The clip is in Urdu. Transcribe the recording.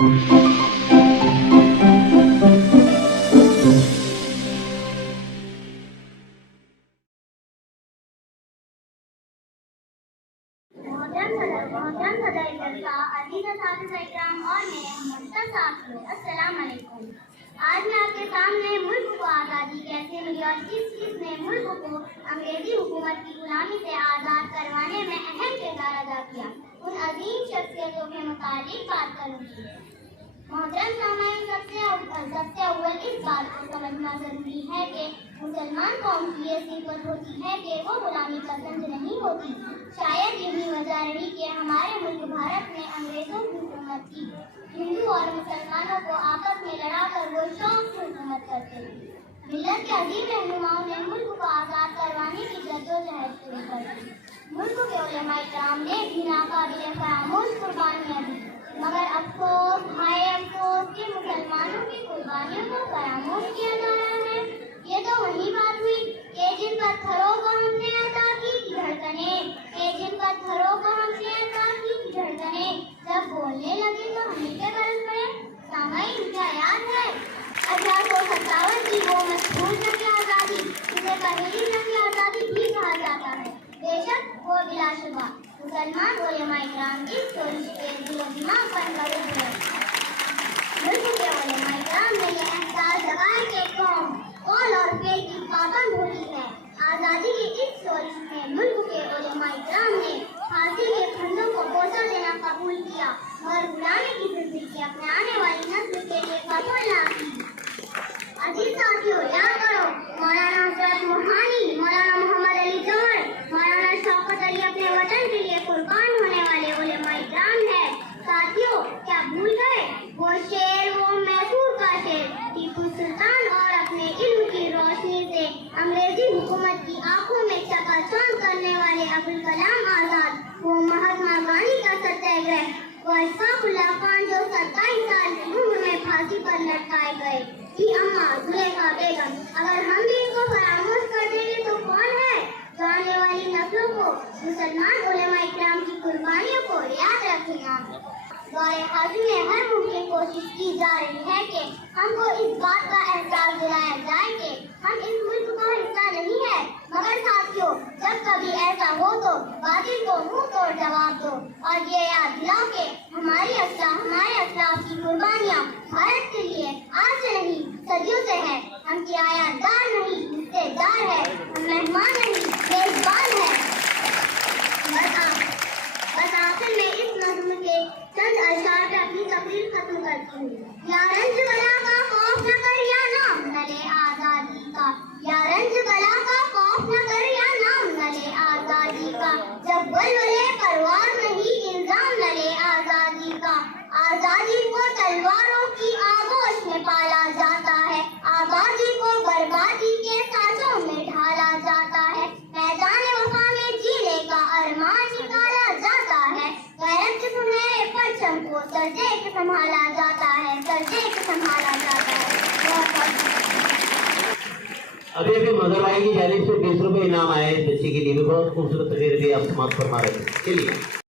السلام علیکم. آج میں آپ کے سامنے ملک کو آزادی کیسے ملی اور کس نے ملک کو انگریزی حکومت کی غلامی سے آزاد کروانے میں اہم کردار ادا کیا، ان عظیم شخصیتوں کے متعلق بات کروں گی. محترم سامعین، سب سے اول اس بات کو سمجھنا ضروری ہے کہ مسلمان قوم کی یہ صفت ہوتی ہے کہ وہ غلامی پسند نہیں ہوتی. شاید یہی وجہ رہی کہ ہمارے ملک بھارت میں انگریزوں کی حکومت تھی. ہندو اور مسلمانوں کو آپس میں لڑا کر وہ شوق سے حکومت کرتے تھے. ملت کے عظیم رہنماؤں نے ملک کو آزاد کروانے کی جدوجہد شروع کر دی. ملک کے علماء کرام نے بھی ناقابل فراموش قربانیاں دی، مگر افسوس، ہائے افسوس کہ مسلمانوں کی قربانیوں کو فراموش کیا جا رہا ہے. یہ تو وہی بات ہوئی کہ جن پتھروں کو ہم نے عطا کی دھڑکنیں، جب بولنے لگے تو ہمیں کے برس پڑے. سامعین، کیا یاد ہے 1857 کی وہ مشہور جنگ آزادی، جسے پہلی جنگ آزادی بھی کہا جاتا ہے؟ بے شک وہ بلا شبہ مسلمان علماء کرام اس سوچ کے دل و دماغ پر مرے ہوئے. ملک کے علماء کرام نے یہ احساس جگایا کہ قوم قول اور فعل کی پابند ہوتی ہے. آزادی کی اس سوچ میں ملک کے علماء کرام نے پھانسی کے پھندوں کو بوسہ دینا قبول کیا اور غلامی کی زندگی اپنے آنے والی نسل کے لیے فتح کی. عزیز ساتھیوں، یاد کرو مولانا حضرت موہانی، مولانا محمد علی جوہر، مولانا شوکت علی اپنے وطن کے لیے قربان ہونے والے علماء کرام ہے. ساتھیوں، کیا بھول گئے وہ شعر، وہ میسور کا شعر؟ ٹیپو سلطان اور اپنے علم کی روشنی سے انگریزی حکومت کی آنکھوں میں چکا چوند کرنے والے ابوالکلام آزاد، وہ مہاتما گاندھی کا ستیہ گرہ، وہ اشفاق اللہ خان جو 27 سال کی عمر میں پھانسی پر لٹکائے گئے، کی اماں زلیخا بیگم. اگر ہم بھی ان کو فراموش کر دیں گے تو کون ہے جو آنے والی نسلوں کو مسلمان علماء کرام کی قربانیوں کو یاد رکھے گا؟ دور حاضر میں ہر ممکن کوشش کی جا رہی ہے کہ ہم کو اس بات کا احساس دلایا جائے کہ ہم اس ملک کا حصہ نہیں ہے. مگر ساتھیوں، جب کبھی ایسا ہو تو باطل کو منہ توڑ جواب دو اور یہ یاد دلاؤ کہ ہمارے اسلاف کی قربانیاں بھارت کے لیے آج سے نہیں صدیوں سے ہے. ہم کرایہ دار نہیں، حصے دار ہے. ہم مہمان نہیں، میزبان ہے. بس آخر میں اس نظم کے چند اشعار پہ اپنی تقریر ختم کرتی ہوں. یا رنج بلا کا خوف نہ کر یا نام نہ لے آزادی کا، یا رنج بلا کا خوف نہ کر یا نام نہ لے آزادی کا، جب ولولے پرواز نہیں الزام نہ لے آزادی کا. آزادی کو تلواروں کی آغوش میں پالا جاتا ہے، آبادی کو بربادی کے سانچوں میں ڈھالا جاتا ہے. میدان وفا میں جینے کا ارمان نکالا جاتا ہے. غیرت کے سنہرے پرچم کو سرجے کے سنبھالا جاتا ہے. ابھی مدر بھائی کی جانب سے 20 روپے انعام آئے. اس بچے کے لیے بھی بہت خوبصورت تقریر بھی آپ سماعت فرما رہے ہیں. چلیے.